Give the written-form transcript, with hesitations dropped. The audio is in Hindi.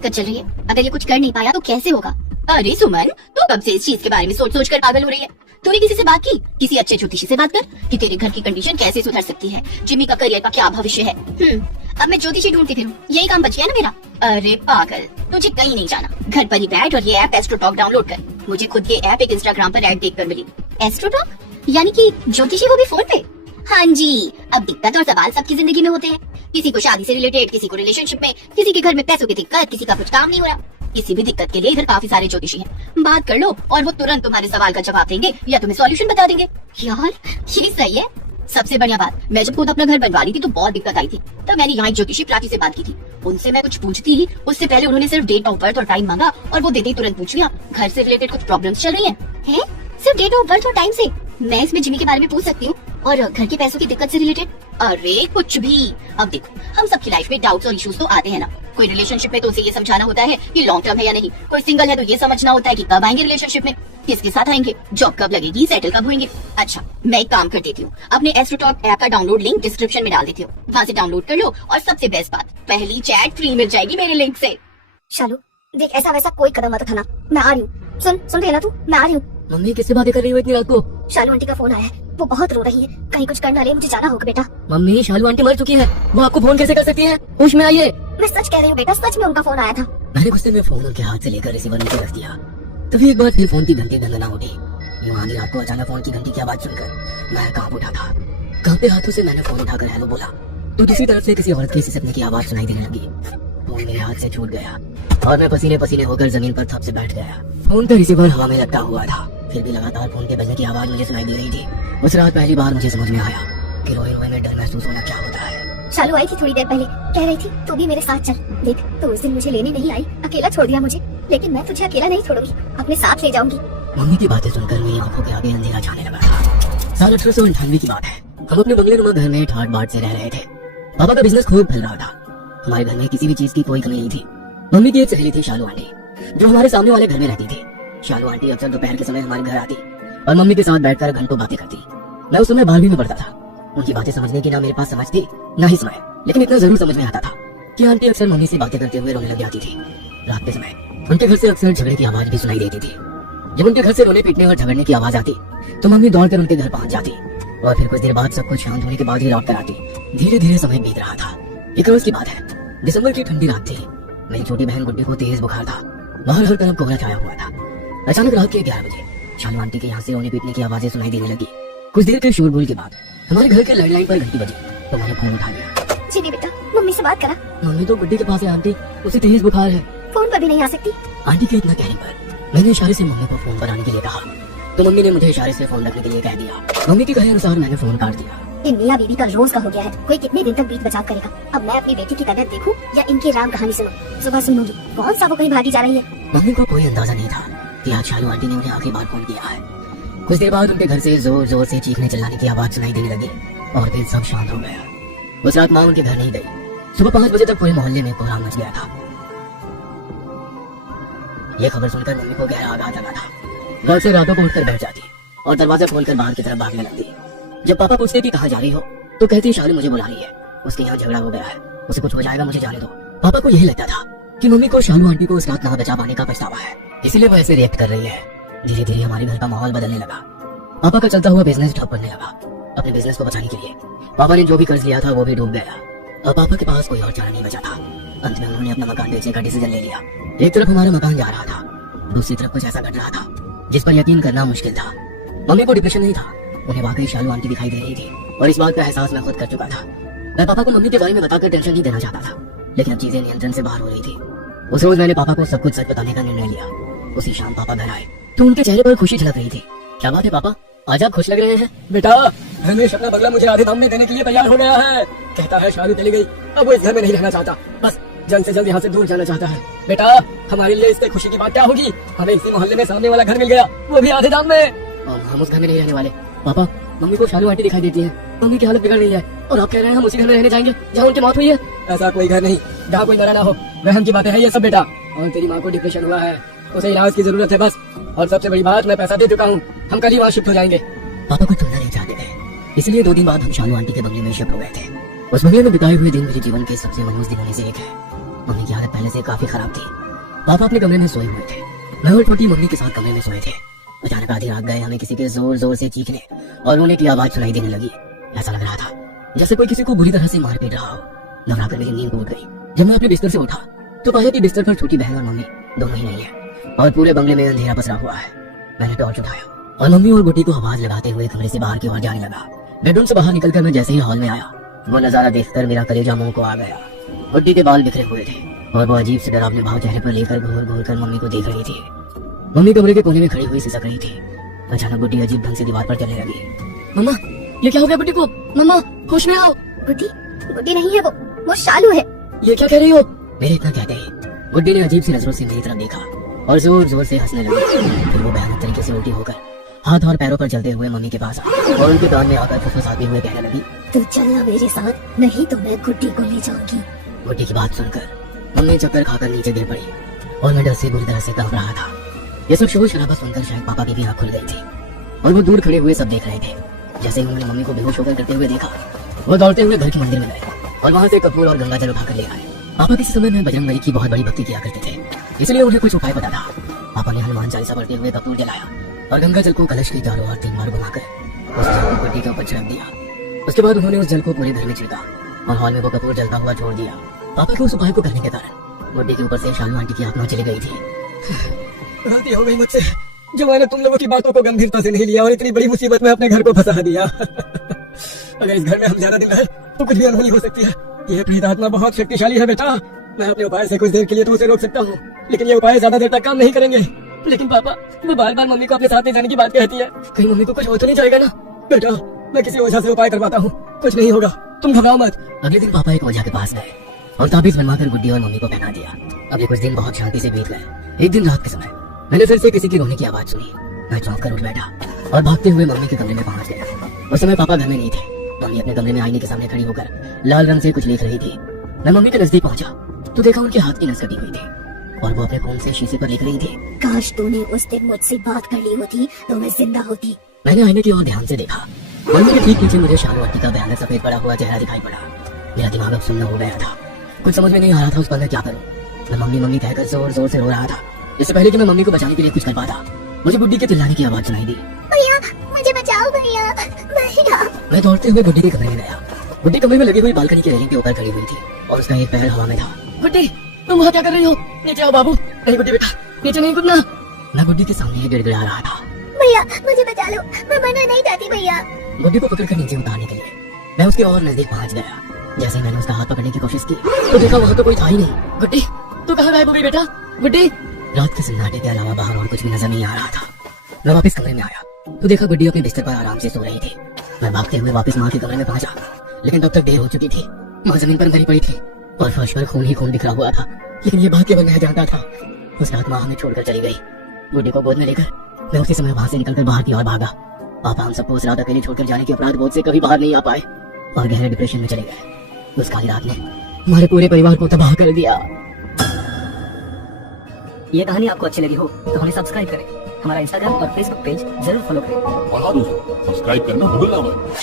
दिक्कत चल रही है। अगर ये कुछ कर नहीं पाया तो कैसे होगा? अरे सुमन, तू कब से इस चीज के बारे में सोच सोच कर पागल हो रही है? तूने किसी से बात की? किसी अच्छे ज्योतिषी से बात कर कि तेरे घर की कंडीशन कैसे सुधर सकती है, जिमी का करियर का क्या भविष्य है। अब मैं ज्योतिषी ढूंढती फिरूं, यही काम बच गया ना मेरा। अरे पागल, तुझे कहीं नहीं जाना, घर पर ही बैठ और ये ऐप एस्ट्रोटॉक डाउनलोड कर। मुझे खुद ये ऐप एक इंस्टाग्राम पर ऐड देखकर मिली। एस्ट्रोटॉक यानी कि ज्योतिषी, वो भी फोन पे? हाँ जी, अब दिक्कत और सवाल सबकी जिंदगी में होते हैं। किसी को शादी से रिलेटेड, किसी को रिलेशनशिप में, किसी के घर में पैसों की दिक्कत, किसी का कुछ काम नहीं हो रहा। किसी भी दिक्कत के लिए इधर काफी सारे ज्योतिषी हैं। बात कर लो और वो तुरंत तुम्हारे सवाल का जवाब देंगे या तुम्हें सॉल्यूशन बता देंगे। यार ये सही है। सबसे बढ़िया बात, मैं जब खुद अपना घर बनवा रही थी तो बहुत दिक्कत आई थी, तब मैंने यहाँ ज्योतिषी प्राची से बात की थी। उनसे मैं कुछ पूछती ही उससे पहले उन्होंने सिर्फ डेट ऑफ बर्थ और टाइम मांगा और वो देते ही तुरंत पूछ लिया घर से रिलेटेड कुछ प्रॉब्लम्स चल रही हैं। हैं? सिर्फ डेट ऑफ बर्थ और टाइम से? मैं इसमें जिमी के बारे में पूछ सकती हूँ और घर के पैसों की दिक्कत से रिलेटेड? अरे कुछ भी। अब देखो, हम सबकी लाइफ में डाउट्स और इश्यूज तो आते हैं ना। कोई रिलेशनशिप में तो उसे ये समझाना होता है कि लॉन्ग टर्म है या नहीं। कोई सिंगल है तो ये समझना होता है कि कब आएंगे रिलेशनशिप में, किसके साथ आएंगे, जॉब कब लगेगी, सेटल कब होंगे। अच्छा, मैं एक काम कर देती हूँ, अपने एस्ट्रोटॉक ऐप का डाउनलोड लिंक डिस्क्रिप्शन में डाल देती हूँ, वहाँ से डाउनलोड कर लो। और सबसे बेस्ट बात, पहली चैट फ्री मिल जाएगी मेरे लिंक से। शालू देख, ऐसा वैसा कोई कदम मत उठाना, मैं आ रही हूँ। सुन रही है ना तू? मैं आ रही हूँ। मम्मी किससे बातें कर रही हो इतनी रात को? शालू आंटी का फोन आया है, वो बहुत रो रही है, कहीं कुछ कर ना ले, मुझे जाना होगा बेटा। मम्मी शालू आंटी मर चुकी है, वो आपको फोन कैसे कर सकती है? होश में आइए। मैं सच कह रही हूँ बेटा, सच में उनका फोन आया था। मैंने गुस्से में फोन उनके हाथ से लेकर रिसीवर नीचे रख दिया। तभी एक बार फिर फोन की घंटी गंदना उठी। यूं आधी रात को अचानक फोन की घंटी की आवाज सुनकर मैं कांप उठा था। कांपते हाथों से मैंने फोन उठाकर हेलो बोला तो दूसरी तरफ से किसी औरत के सिसकने की आवाज सुनाई देने लगी। फोन मेरे हाथ से छूट गया और मैं पसीने पसीने होकर जमीन पर थप से बैठ गया। फोन का रिसीवर हवा में लटका हुआ था, फिर भी लगातार फोन के बजने की आवाज मुझे सुनाई दे रही थी। उस रात पहली बार मुझे समझ में आया कि रोए रोए में डर महसूस होना क्या होता है। शालू आई थी थोड़ी देर पहले, कह रही थी तू भी मेरे साथ चल। देख, तो उस दिन मुझे लेने नहीं आई, अकेला छोड़ दिया मुझे, लेकिन मैं तुझे अकेला नहीं छोड़ूंगी, अपने साथ ले जाऊंगी। मम्मी की बातें सुनकर मेरी आंखों के आगे अंधेरा छाने लगा था। साल 1898 की बात है। हम अपने बंगले नुमा घर में ठाट बाट से रह रहे थे। पापा का बिजनेस खूब फैल रहा था। हमारे घर में किसी भी चीज की कोई कमी नहीं थी। मम्मी की एक सहेली थी शालू आंटी, जो हमारे सामने वाले घर में रहती थी। शालू आंटी अक्सर दोपहर के समय हमारे घर आती और मम्मी के साथ बैठकर घंटों बातें करती। मैं उस समय 12वीं में पढ़ता था। उनकी बातें समझने की ना मेरे पास समझ थी ना ही समय, लेकिन इतना जरूर समझ में आता था कि आंटी अक्सर मम्मी से बातें करते हुए रोने लग जाती थी। रात के समय उनके घर से अक्सर झगड़े की आवाज भी सुनाई देती थी। जब उनके घर से रोने पीटने और झगड़ने की आवाज आती तो मम्मी दौड़कर उनके घर पहुंच जाती और फिर कुछ देर बाद सब कुछ शांत होने के बाद ही लौट कर आती। धीरे धीरे समय बीत रहा था। एक रोज की बात है, दिसंबर की ठंडी रात थी। मेरी छोटी बहन गुड्डी को तेज बुखार था। बाहर हर तरफ कोहरा छाया हुआ था। अचानक रात के 11 बजे शालू आंटी के यहाँ से रोने पीटने की आवाजें सुनाई देने लगी। कुछ देर के शोरगुल के बाद हमारे घर के लैंडलाइन पर घंटी बजी तो मैंने फोन उठा लिया। जी बेटा, मम्मी से बात करा। मम्मी तो गुड्डी के पास है आंटी, उसे तेज बुखार है। फोन पर भी नहीं आ सकती? आंटी के इतना कहने पर मैंने इशारे से मम्मी को फोन पर आने के लिए कहा तो मम्मी ने मुझे इशारे से फोन रखने के लिए कह दिया। मम्मी के कहे अनुसार मैंने फोन काट दिया। ये मियां बीवी का रोज का हो गया है, कोई कितने दिन तक बीत बचाव करेगा। अब मैं अपनी बेटी की तबीयत देखूं या इनकी राम कहानी सुनूं? सुबह सुनूंगी, कौन सा वो कहीं भागी जा रही है। मम्मी को कोई अंदाजा नहीं था कि आज शालू आंटी ने मुझे आखिरी बार फोन किया है। कुछ देर बाद उनके घर से जोर जोर से चीखने चिल्लाने की आवाज सुनाई देने लगी और फिर सब शांत हो गया। उस रात माँ उनके घर नहीं गई। सुबह 5 बजे तक पूरे मोहल्ले में कोहराम मच गया था। यह खबर सुनकर मम्मी को गहरा आघात लगा था। घर से रातों को उठकर बैठ जाती और दरवाजा खोलकर बाहर की तरफ भागने लगती। जब पापा पूछते कि कहाँ जा रही हो तो कहती शालू मुझे बुला रही है, उसके यहाँ झगड़ा हो गया है, उसे कुछ हो जाएगा, मुझे जाने दो। पापा को यही लगता था कि मम्मी को शालू आंटी को उस रात ना बचा पाने का पछतावा है, इसीलिए वो ऐसे रिएक्ट कर रही है। धीरे धीरे हमारे घर का माहौल बदलने लगा। पापा का चलता हुआ बिजनेस ठप पड़ने लगा। अपने बिजनेस को बचाने के लिए पापा ने जो भी कर्ज लिया था वो भी डूब गया। अब पापा के पास कोई और चारा नहीं बचा था। अंत में उन्होंने अपना मकान बेचने का डिसीजन ले लिया। एक तरफ हमारा मकान जा रहा था, दूसरी तरफ कुछ ऐसा घट रहा था जिस पर यकीन करना मुश्किल था। मम्मी को डिप्रेशन नहीं था, उन्हें वाकई शालू आंटी दिखाई दे रही थी और इस बात का एहसास मैं खुद कर चुका था। मैं पापा को मम्मी के बारे में बताकर टेंशन नहीं देना चाहता था, लेकिन अब चीजें नियंत्रण से बाहर हो रही थी। उस रोज मैंने पापा को सब कुछ सच बताने का निर्णय लिया। उसी शाम पापा घर आए तो उनके चेहरे पर खुशी झलक रही थी। क्या बात है पापा, आज आप खुश लग रहे हैं? बेटा, रमेश अपना बंगला मुझे आधे दाम में देने के लिए तैयार हो गया है। कहता है शालू चली गई, अब वो इस घर में नहीं रहना चाहता, बस जल्द से जल्द यहाँ से दूर जाना चाहता है। बेटा, हमारे लिए इससे खुशी की बात क्या होगी? हमें इसी मोहल्ले में सामने वाला घर मिल गया, वो भी आधे दाम में। और हम उस घर में नहीं रहने वाले। पापा, मम्मी को शालू आंटी दिखाई देती है, मम्मी की हालत बिगड़ रही है और आप कह रहे हैं हम उसी घर में रहने जाएंगे जहाँ उनकी मौत हुई है। ऐसा कोई घर नहीं जहाँ कोई मरा ना हो, वहम की बातें हैं ये सब बेटा। और तेरी माँ को डिप्रेशन हुआ है, उसे इलाज की जरूरत है बस। और सबसे बड़ी बात, मैं पैसा दे चुका हूँ, हम कल ही वहाँ शिफ्ट हो जाएंगे। पापा को चुनना नहीं चाहते थे, इसलिए 2 दिन बाद हम शालू आंटी के बंगले में शिफ्ट हो गए थे। उस बंगले में बिताए हुए दिन मेरे जीवन के सबसे मनोज दिनों में से एक है। मम्मी की हालत पहले से काफी खराब थी। पापा अपने कमरे में सोए हुए थे, मैं और छोटी मम्मी के साथ कमरे में सोए थे। अचानक आधी रात गए हमें किसी के जोर जोर से चीखने और रोने की आवाज सुनाई देने लगी। ऐसा लग रहा था जैसे कोई किसी को बुरी तरह से मार पीट रहा हो। घबराकर मेरी नींद टूट गई। जब मैं अपने बिस्तर से उठा तो पाया कि बिस्तर पर छोटी बहन और मम्मी दोनों ही नहीं है और पूरे बंगले में अंधेरा पसरा हुआ है। मैंने टॉर्च उठाया और मम्मी और गुड्डी को आवाज लगाते हुए कमरे से बाहर की ओर जाने लगा। बेडरूम से बाहर निकलकर मैं जैसे ही हॉल में आया, वो नजारा देखकर मेरा कलेजा मुंह को आ गया। गुड्डी के बाल बिखरे हुए थे और वो अजीब से डरावने भाव चेहरे पर लेकर घूर घूर कर मम्मी को देख रही थी। मम्मी कमरे के कोने में खड़ी हुई सिसक रही थी। अचानक गुड्डी अजीब ढंग से दीवार पर चलने लगी। मम्मा, ये क्या हो गया गुड्डी को? मम्मा, होश में आओ। गुड्डी गुड्डी नहीं है वो शालू है। ये क्या कह रही हो? मेरे इतना कहते ही गुड्डी ने अजीब सी नजरों से मेरी तरफ देखा और जोर जोर से हंसने लगी। फिर वो भयानक तरीके से उल्टी होकर हाथ और पैरों पर चलते हुए मम्मी के पास आई और उनके कान में आकर फुसफुसाते हुए कहने लगी, तू चलना मेरे साथ, नहीं तो मैं गुड्डी को ले जाऊंगी। गुड्डी की बात सुनकर मम्मी चक्कर खाकर नीचे गिर पड़ी और मैं डर से बुरी तरह से कांप रहा था। ये सब शोर शराबा सुनकर शायद पापा की भी आंख खुल गई थी और वो दूर खड़े हुए सब देख रहे थे। जैसे ही उन्होंने मम्मी को बेहोश होकर करते हुए देखा, वो दौड़ते हुए घर के मंदिर में गए और वहाँ से कपूर और गंगा जल उठाकर ले आए। पापा किसी समय में बजरंगबली की बहुत बड़ी भक्ति किया करते थे, इसलिए उन्हें कुछ उपाय पता था। पापा ने हनुमान चालीसा पढ़ते हुए कपूर जलाया और गंगा जल को कलश के चारों ओर 3 बार घुमाकर उस जल को गुड्डी के ऊपर छिड़क दिया। उसके बाद उन्होंने उस जल को पूरे घर में छिड़का और हॉल में वो कपूर जलता हुआ छोड़ दिया। पापा के उस उपाय को करने के कारण गुड्डी के ऊपर से शालू आंटी की आत्मा चली गई थी। गलती हो गई मुझसे, जो मैंने तुम लोगों की बातों को गंभीरता से नहीं लिया और इतनी बड़ी मुसीबत में अपने घर को फंसा दिया। अगर इस घर में हम ज्यादा दिन रहे तो कुछ भी अनहोनी हो सकती है। ये प्रीत आत्मा बहुत शक्तिशाली है बेटा। मैं अपने उपाय से कुछ देर के लिए तो उसे रोक सकता हूँ, लेकिन ये उपाय ज्यादा देर तक काम नहीं करेंगे। लेकिन पापा, वो बार बार मम्मी को अपने साथ ले जाने की बात कहती है। कहीं मम्मी को कुछ हो तो नहीं जाएगा ना? बेटा, मैं किसी ओझा से उपाय करवाता हूँ, कुछ नहीं होगा, तुम घबराओ मत। अगले दिन पापा एक ओझा के पास गए और ताबीज बनवाकर गुड्डी और मम्मी को पहना दिया। अगले कुछ दिन बहुत शांति से बीत गए। एक दिन रात के समय मैंने फिर से किसी की रोने की आवाज सुनी। मैं चौंक कर उठ बैठा और भागते हुए मम्मी के कमरे में पहुंच गया। उस समय पापा घर में नहीं थे। मम्मी अपने कमरे में आईने के सामने खड़ी होकर लाल रंग से कुछ लिख रही थी। मैं मम्मी के नजदीक पहुंचा तो देखा उनके हाथ की नस कटी हुई थी और वो अपने फोन से शीशे पर लिख रही थी। काश तूने उस दिन मुझसे बात कर ली होती तो मैं जिंदा होती। मैंने आईने की ओर ध्यान से देखा। मम्मी के ठीक पीछे मुझे शालू आंटी का भयानक सफेद पड़ा हुआ चेहरा दिखाई पड़ा। मेरा दिमाग अब सुन्न हो गया था। कुछ समझ में नहीं आ रहा था उस पर मैं क्या करूं। मैं मम्मी मम्मी कहकर जोर जोर से रो रहा था। इससे पहले कि मैं मम्मी को बचाने के लिए कुछ कर पाता, मुझे गुड्डी के चिल्लाने की आवाज सुनाई दी। भैया मुझे बचाओ भैया, भैया। मैं दौड़ते हुए गुड्डी के कमरे में गया। गुड्डी कमरे में लगी हुई बालकनी की रेलिंग के ऊपर खड़ी हुई थी और उसका एक पैर हवा में था। गुड्डी, तुम वहाँ क्या कर रही हो? नीचे आओ बाबू। नहीं गुड्डी बेटा, नीचे नहीं कूदना। मैं गुड्डी के सामने गिड़गिड़ा रहा था। भैया मुझे बचा लो, मैं मरना नहीं चाहती भैया। गुड्डी को पकड़कर नीचे उतारने के लिए मैं उसके और नजदीक पहुंच गया। जैसे ही मैंने उसका हाथ पकड़ने की कोशिश की तो देखा वहाँ तो कोई था ही नहीं। गुड्डी, तू कहाँ गायब हो गई बेटा? गुड्डी। रात के सन्नाटे के अलावा बाहर और कुछ भी नजर नहीं आ रहा था। मैं वापस कमरे में आया तो देखा गुड्डी अपने बिस्तर पर आराम से सो रही थी। मैं भागते हुए वापस माँ के कमरे में पहुंचा, लेकिन तब तक देर हो चुकी थी। माँ जमीन पर मरी पड़ी थी और फर्श पर खून ही खून बिखरा हुआ था। लेकिन ये बात केवल मैं जानता था। उस रात माँ हमें छोड़कर चली गई। गुड्डी को गोद में लेकर मैं उसी समय वहां से निकलकर बाहर की ओर भागा। पापा हम सबको उस रात अकेले छोड़कर जाने के अपराध बोध से कभी बाहर नहीं आ पाए और गहरे डिप्रेशन में चले गए। उस काली रात ने हमारे पूरे परिवार को तबाह कर दिया। ये कहानी आपको अच्छी लगी हो तो हमें सब्सक्राइब करें, हमारा इंस्टाग्राम और फेसबुक पेज जरूर फॉलो करें। और हाँ दोस्तों, सब्सक्राइब करना भूलना मत।